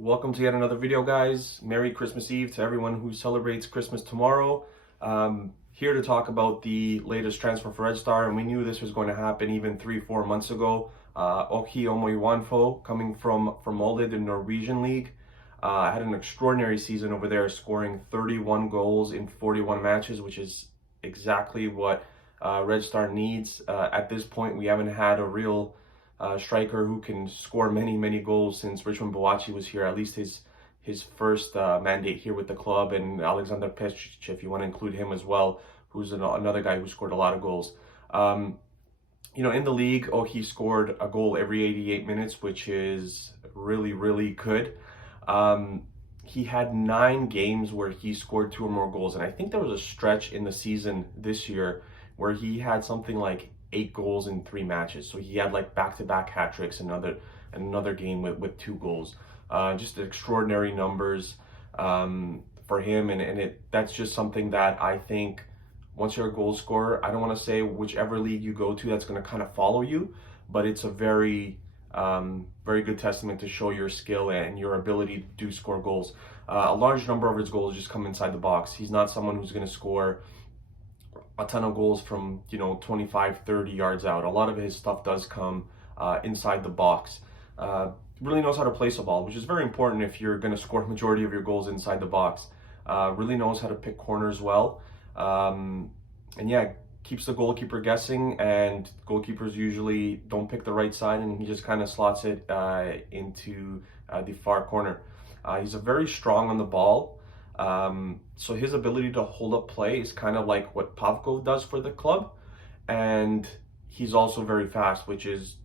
Welcome to yet another video, guys. Merry Christmas Eve to everyone who celebrates Christmas tomorrow. Here to talk about the latest transfer for Red Star, and we knew this was going to happen even 3-4 months ago. Ohi Omoijuanfo, coming from Molde, the Norwegian league, had an extraordinary season over there, scoring 31 goals in 41 matches, which is exactly what Red Star needs. At this point, we haven't had a real striker who can score many goals since Richmond Boachi was here, at least his first mandate here with the club, and Alexander Pešić, if you want to include him as well, who's another guy who scored a lot of goals. In the league, he scored a goal every 88 minutes, which is really good. He had 9 games where he scored 2 or more goals, and I think there was a stretch in the season this year where he had something like 8 goals in 3 matches. So he had like back-to-back hat tricks, another game with 2 goals. Just extraordinary numbers for him, and that's just something that I think once you're a goal scorer, I don't want to say whichever league you go to that's going to kind of follow you, but it's a very good testament to show your skill and your ability to score goals. A large number of his goals just come inside the box. He's not someone who's going to score a ton of goals from 25-30 yards out. A lot of his stuff does come inside the box. Really knows how to place a ball, which is very important if you're going to score a majority of your goals inside the box. Really knows how to pick corners well, and yeah, keeps the goalkeeper guessing, and goalkeepers usually don't pick the right side, and he just kind of slots it into the far corner. He's a very strong on the ball. So his ability to hold up play is kind of like what Pavkov does for the club, and he's also very fast, which is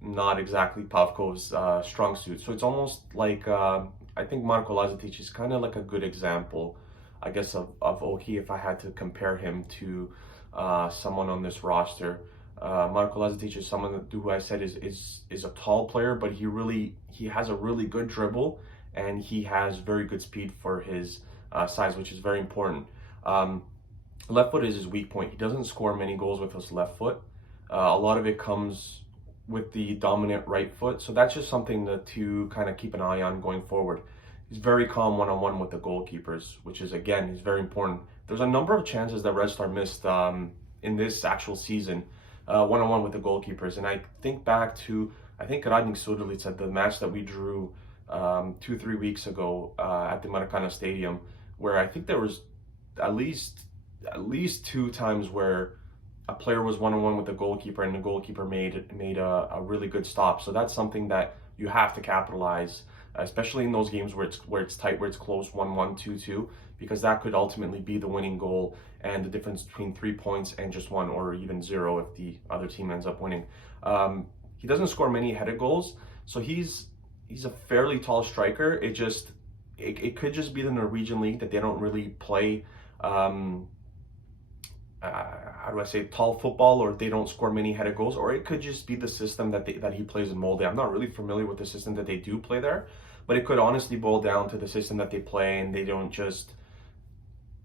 not exactly Pavkov's strong suit. So it's almost like I think Marko Lazetic is kind of like a good example, I guess, of Ohi, if I had to compare him to someone on this roster. Marko Lazetic is someone who I said is a tall player, but he has a really good dribble, and he has very good speed for his size, which is very important. Left foot is his weak point. He doesn't score many goals with his left foot. A lot of it comes with the dominant right foot, so that's just something to kind of keep an eye on going forward. He's very calm one-on-one with the goalkeepers, which is, again, is very important. There's a number of chances that Red Star missed in this actual season, one-on-one with the goalkeepers, and I think back to, I think Radnik Sudulica at the match that we drew 2-3 weeks ago at the Maracana Stadium, where I think there was at least 2 times where a player was one-on-one with the goalkeeper, and the goalkeeper made a really good stop. So that's something that you have to capitalize, especially in those games where it's tight, where it's close, 1-1, 2-2, because that could ultimately be the winning goal and the difference between 3 points and just 1, or even 0 if the other team ends up winning. He doesn't score many headed goals, so he's a fairly tall striker. It could just be the Norwegian league that they don't really play how do I say, tall football, or they don't score many headed goals, or it could just be the system that he plays in Molde. I'm not really familiar with the system that they do play there, but it could honestly boil down to the system that they play, and they don't just,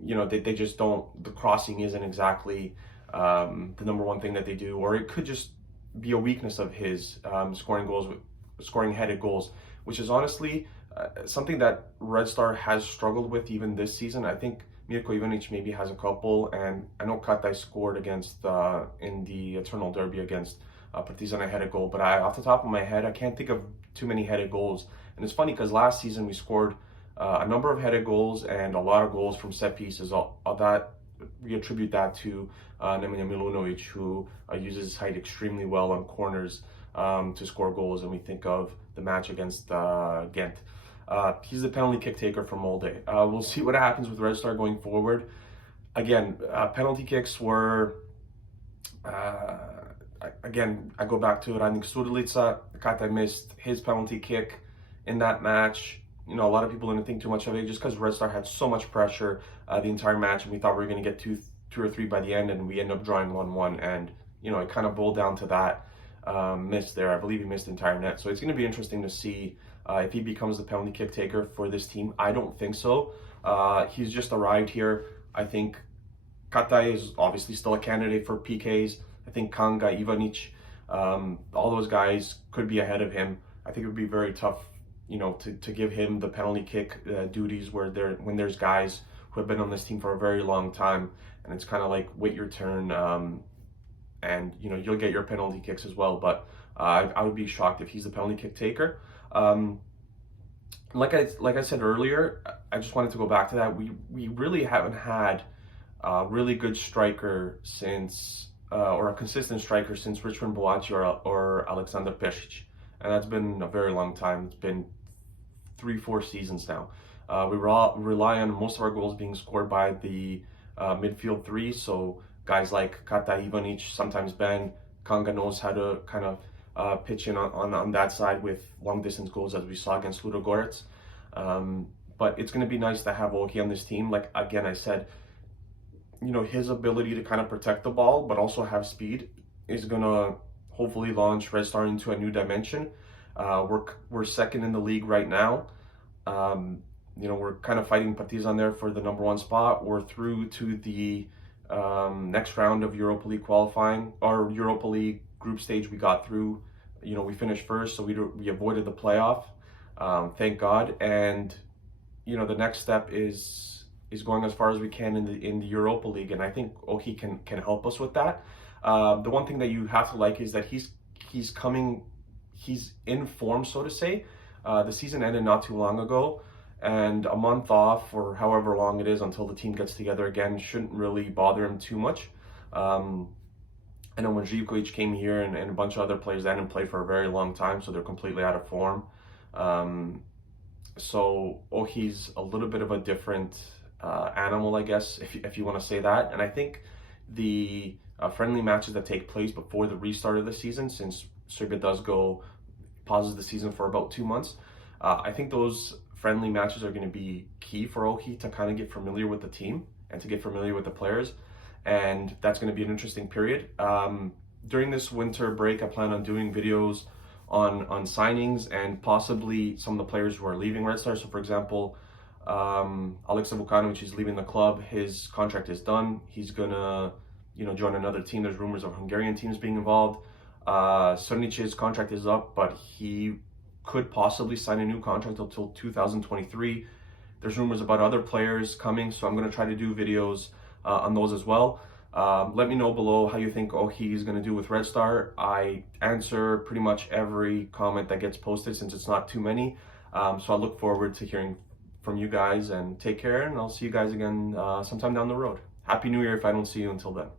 they just don't, the crossing isn't exactly the number one thing that they do, or it could just be a weakness of his, scoring headed goals, which is honestly something that Red Star has struggled with even this season. I think Mirko Ivanic maybe has a couple, and I know Kataj scored against in the Eternal Derby against Partizan, a headed goal, but off the top of my head, I can't think of too many headed goals. And it's funny because last season we scored a number of headed goals and a lot of goals from set pieces. All that, we attribute that to Nemanja Milunovic, who uses his height extremely well on corners to score goals, and we think of the match against Ghent. He's the penalty kick taker for Molde. We'll see what happens with Red Star going forward. Again, penalty kicks were, again, I go back to Radnik Sudulica. Kataj missed his penalty kick in that match. A lot of people didn't think too much of it just because Red Star had so much pressure the entire match, and we thought we were going to get two or three by the end, and we ended up drawing 1-1, and it kind of boiled down to that miss there. I believe he missed the entire net, so it's going to be interesting to see if he becomes the penalty kick taker for this team. I don't think so. He's just arrived here. I think Kataj is obviously still a candidate for PKs. I think Kanga, Ivanic, all those guys could be ahead of him. I think it would be very tough to give him the penalty kick duties when there's guys who have been on this team for a very long time, and it's kind of like wait your turn, and you'll get your penalty kicks as well. But I would be shocked if he's the penalty kick taker. Like I said earlier, I just wanted to go back to that. We really haven't had a really good striker since, or a consistent striker since Richmond Boachi or Alexander Pesic, and that's been a very long time. It's been 3-4 seasons now. We rely on most of our goals being scored by the midfield three, so guys like Kata Ivanic, sometimes Ben. Kanga knows how to kind of pitch in on that side with long distance goals, as we saw against Ludogorets. But it's going to be nice to have Ohi on this team. Like again, I said, his ability to kind of protect the ball but also have speed is going to hopefully launch Red Star into a new dimension. We're second in the league right now. We're kind of fighting Partizan there for the number 1 spot. We're through to the next round of Europa League qualifying, or Europa League group stage. We got through. We finished first, so we avoided the playoff. Thank God. And the next step is going as far as we can in the Europa League, and I think Ohi can help us with that. The one thing that you have to like is that he's in form, so to say. The season ended not too long ago, and a month off, or however long it is until the team gets together again, shouldn't really bother him too much. I know when Živković came here and a bunch of other players that hadn't played for a very long time, so they're completely out of form. So Ohi's a little bit of a different animal, I guess, if you want to say that. And I think the friendly matches that take place before the restart of the season, since Serbia pauses the season for about 2 months, I think those friendly matches are going to be key for Ohi to kind of get familiar with the team and to get familiar with the players, and that's going to be an interesting period. During this winter break, I plan on doing videos on signings and possibly some of the players who are leaving Red Star. So for example, Aleksa Vukanovic is leaving the club. His contract is done. He's gonna join another team. There's rumors of Hungarian teams being involved. Srnic's contract is up, but he could possibly sign a new contract until 2023. There's rumors about other players coming, so I'm going to try to do videos on those as well. Let me know below how you think Ohi is going to do with Red Star. I answer pretty much every comment that gets posted, since it's not too many. So I look forward to hearing from you guys, and take care, and I'll see you guys again sometime down the road. Happy New Year if I don't see you until then.